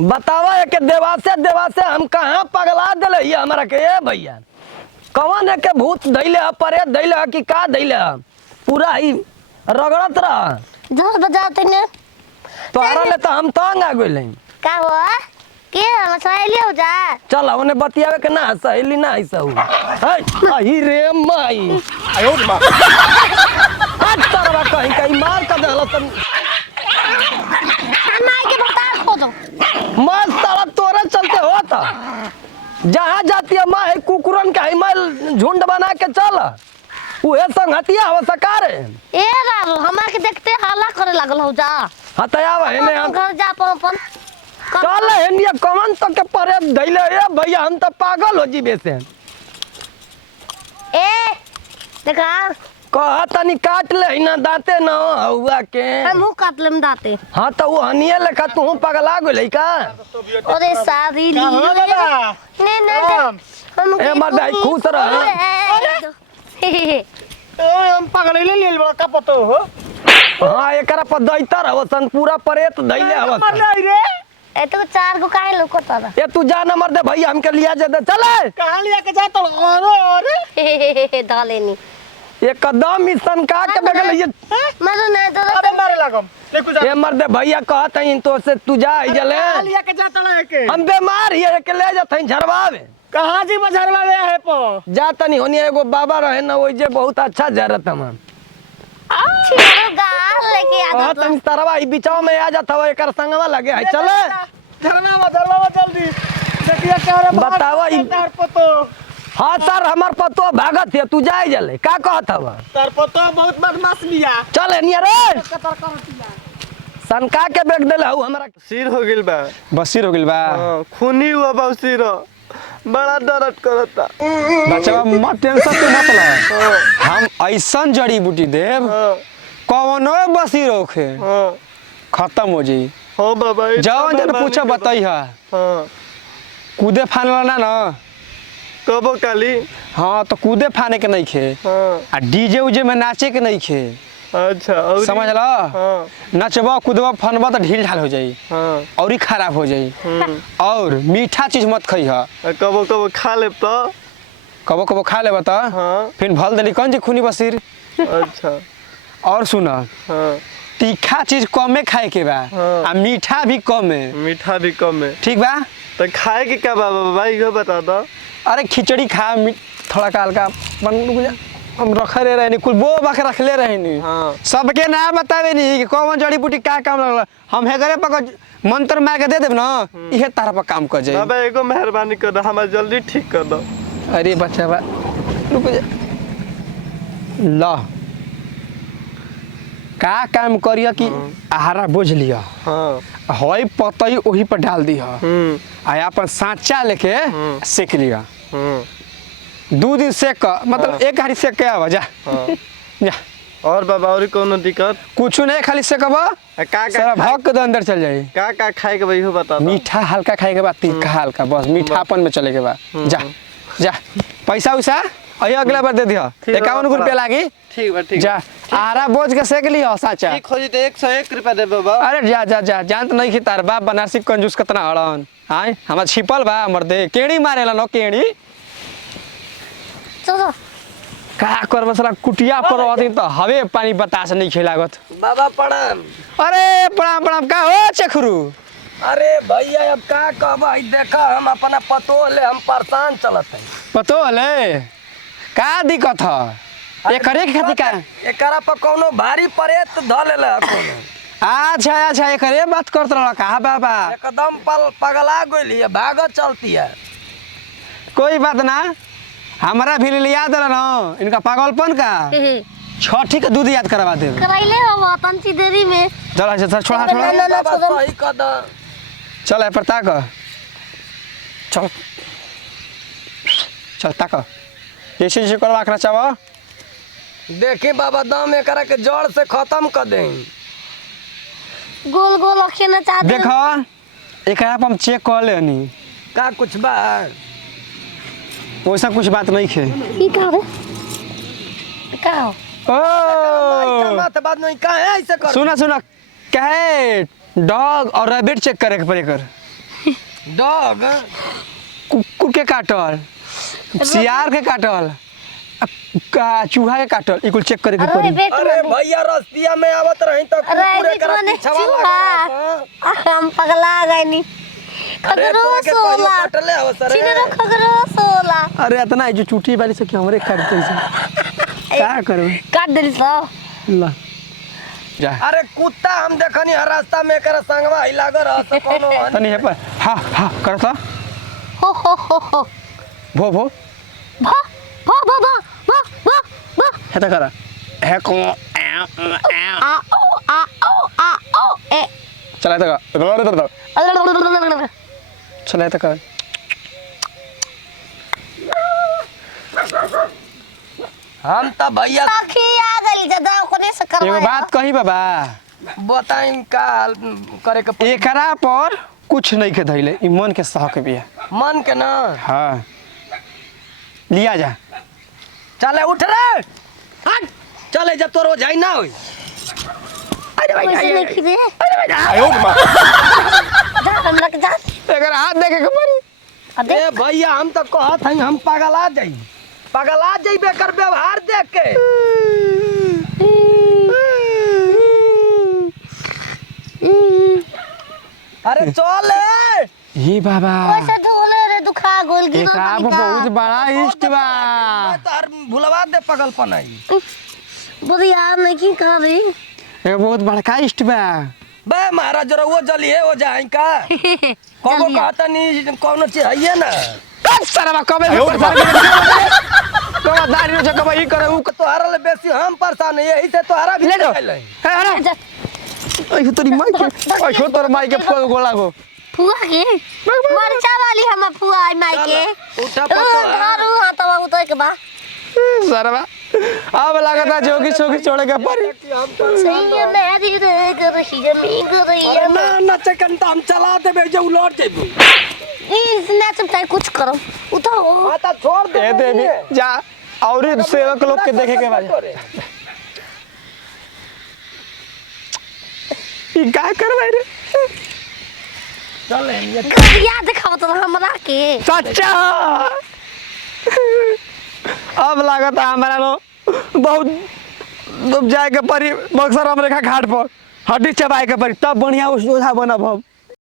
बतावा के देवासे हम कहाँ पगला दिले ये हमारा के ये भैया कौन है के भूत धैले परे धैले कि का धैले पूरा ही रगड़त रहा दस बजाते ने तोहरा ले तो हम तंग आ गइल का हुआ के हम सहेली हो जा चल ओने बतियावे के ना सहेली ना ऐसा हो अही रे माई आयो मां हट तरवा कहीं मार का देला त माई के बता खो दो मस्त साला तोरे चलते होता जहाँ जाती है माँ कुकुरन के हिमाल झुंड बना के चल उहे संगतिया हो सकार ए राव हमरा के देखते हल्ला करे लागल हो जा हतयाव हेने हम घर जा अपन चल हेनिया कमन तक के परे धइले ए भैया हम त पागल हो जीबे से ए देखा कह तनी काट ले ना दांते न हुआ के हम मुंह काट लेम दाते हां त वो हनिए लेखा तू पगला गेलै का अरे शादी ली ने ने हम ए मर्द खुश रह हम पागल ले ले बड़ा का पतो हो हां एकरा पर दैतर हो सन पूरा परेत धइले हवा मर ले रे ए तो चार गो काहे लोकत रहा ए तू जा न मर्द भैया हमके लिया जे दे चले कहां लिया के जा तो अरे डालेनी एकदम सन का के बगल ये मरो ना अबे मारे लागम देखो जा ए मर्द भैया कहत हई तो से तू जा जले कहां लिया के जा तला के हम बीमार हिए के ले जात हई झरवावे कहां जी बजरवा ले है पो जा तनी होनी एगो बाबा रहे न ओइ जे बहुत अच्छा जरत हम छिरो गाल लेके आ कहत हम तरवा ई बिचाव में आ जात हो एकर संगवा लगे है चले झरवा जल्दी देखिए क्या बतावा ई तार पतो हां सर हमर पतो भागत है तू जाए जले का कहत हवा तार पतो बहुत बदमाश लिया चल नियर रे कतर करतिया सनका के बेग देले हऊ हमरा सिर हो गेल बा बसीर हो गेल बा खूनी हुआ बा सिर बड़ा दर्द करता बच्चा मत टेंशन तू मत ल हम ऐसन जड़ी बूटी देव कौनो बसीर होखे खत्म हो जाई हो बाबा जवन जन पूछे बताई है हां कूदे फाने वाला ना कबो काली हाँ तो कूदे फाने के नहीं खे हां आ डीजे उजे में नाचे के नहीं खे अच्छा और समझ लो हां नचबा कूदबा फनबा तो ढील ढाल हो जाई हां और ही खराब हो जाई और मीठा चीज मत खई है कबो कबो खा ले तो कबो कबो खा ले बता हाँ फिर भल दली कौन जी खूनी बसीर अच्छा और सुना हाँ तीखा चीज कमे खाए के बा हाँ। आ मीठा भी कम है मीठा भी कम है ठीक बा तो खाए के क्या बाबा भाई ये बता दो अरे खिचड़ी खा थोड़ा का हल्का हम रखे रहे कुल बो बाके रखले रहे हाँ सबके ना बतावे नहीं कि कौन जड़ी बूटी का काम लगल हम हेगरे पक मंत्र मार के दे देब ना इहे तारा पर काम कर जाए बाबा एगो मेहरबानी कर दो हमारा जल्दी ठीक कर दो अरे बच्चा बा रुक जा ला का काम करिया कि आहारा बोझ लिया हाँ हई पतई वही पर डाल दिया आ अपन सांचा लेके सेक लिया 2 दिन सेक मतलब एक घड़ी सेक के आवा जा जा और बाबा और कोनो दिक्कत कुछ नहीं खाली सेकबा का सारा भग के अंदर चल जाई का खाए के भाई हो बता दो मीठा हल्का खाए के बाद तीखा हल्का बस मीठापन में चले के बाद जा जा पैसा उसा अय अगला बार दे दिया 51 रुपया लागी ठीक बा ठीक जा आरा बोझ के सेक लिया साचा ठीक हो जते 101 रुपया दे बाबा अरे जा जा जा जानत नहीं कि तार बाप बनारसी कंजूस कितना हड़न हां हमरा छिपल बा मर्दे केड़ी मारेला न केड़ी चलो का करब साला कुटिया पर आदमी तो हवे पानी बतास नहीं खेलागत बाबा प्रणाम अरे प्रणाम प्रणाम का हो चखरू अरे भैया अब का कहबा देखा हम अपना पतो ले हम परेशान चलत है पतो हले का दिक्कत है एकरे के खातिर का एकरा पर कोनो भारी परेत ध लेला कोनो अच्छा अच्छा एकरे बात करत रहा का बाबा एकदम पगला गइली है भागत चलती है कोई बात ना हमारा भी लिया दे ना इनका पागलपन का छठी का दूध याद करवा दे कराइले हो तंची देरी में चल अच्छा छोड़ा छोड़ा बाबा सही कदम चल है पर ताक चल चल ताक जैसे जैसे करवा के चाहो देखी बाबा दाम एकरा के जड़ से खत्म कर दे गोल गोल अखे न चाहते देखो एकरा पर हम चेक कर लेनी का कुछ बा वैसा कुछ बात नहीं खे ई का रे का हो ओ बात बात नहीं का है ऐसे कर सुना सुना कहे डॉग और रैबिट चेक करे के पड़े कर डॉग कुकुर के काटल, सियार के काटल, चूहा के काटल, ई कुल चेक करे के अरे पड़ी। बेट अरे मने भैया रस्तिया में आवत रही तो अरे कुकुरे बेट करा मने पीछवा चूहा लगा। हम पगला गए नी अरे तोरा खगरोश के कहियो होला काटले हो सर चिनरो खगरोश होला अरे इतना है जो चूटी वाली से क्या हमरे काटते से क्या करबे? काट देली सब ला जा अरे कुत्ता हम देखनी हर रास्ता में कर संगवा ही लाग रह तो कोनो तनी है पर हा करता हो भो भा भा भा भा भा भा भा है तो करा है को आ ओ ए चला तो चला तो कर हम तो भैया आखी आ गई जदा कोने से एगो करवाया बात कही बाबा, बताई का करे के पड़ी। एकरा पर कुछ नहीं के धैले, ई मन के सहक बिया। मन के ना हाँ लिया जा। चले उठ रे हट चले जब तोरो जाई ना होई। अरे भाई पैसे नहीं खिदे आयो मां जा हमरा के जा एकर हाथ देखे के पड़ी। अबे ए भैया हम तो कहत हई हम पगला जाई बेकर व्यवहार देख के। अरे चल ये बाबा पैसे धोले रे दुखा गोल गिरो एकरा पर बहुत बड़ा इष्ट बा। मैं तो हर भुलवा दे पगलपन आई। बुरी यार नहीं की कहा रे एगो बहुत बड़का इष्ट बा। बे महाराज जरा वो जली है वो जाई का कबो जल्दी आ। कहता नहीं कोनो चीज है ना सरवा कबे कबा दारी न कबा ई करे उ तोहरा ले बेसी हम परेशान है यही से तोहरा भी ले लो। ले है जा अयो तोरी माई के अयो तोर माई के फल गोला गो फुआ के मरचा वाली हम फुआ आई माई के उठा पतो धारू हाथवा उतर के बा सरवा अब लागता जोगी छोगी छोड़े के पड़ी। सही है मेरी रे कर रही जमी कर रही अरे है ना ना चकन तो हम चला दे बे जो लौट जेबू इस मैच में चाहे कुछ करो उठाओ माता छोड़ दे दे देवी जा और सेवक लोग के देखे के बाद ई का करबै रे चल ये गरिया दिखाओ तो हमरा के सच्चा अब लागत हमारा नो बहुत जाए के परी बक्सर अमेरिका घाट पर हड्डी चबाए के परी तब बढ़िया ओझा बनब हम।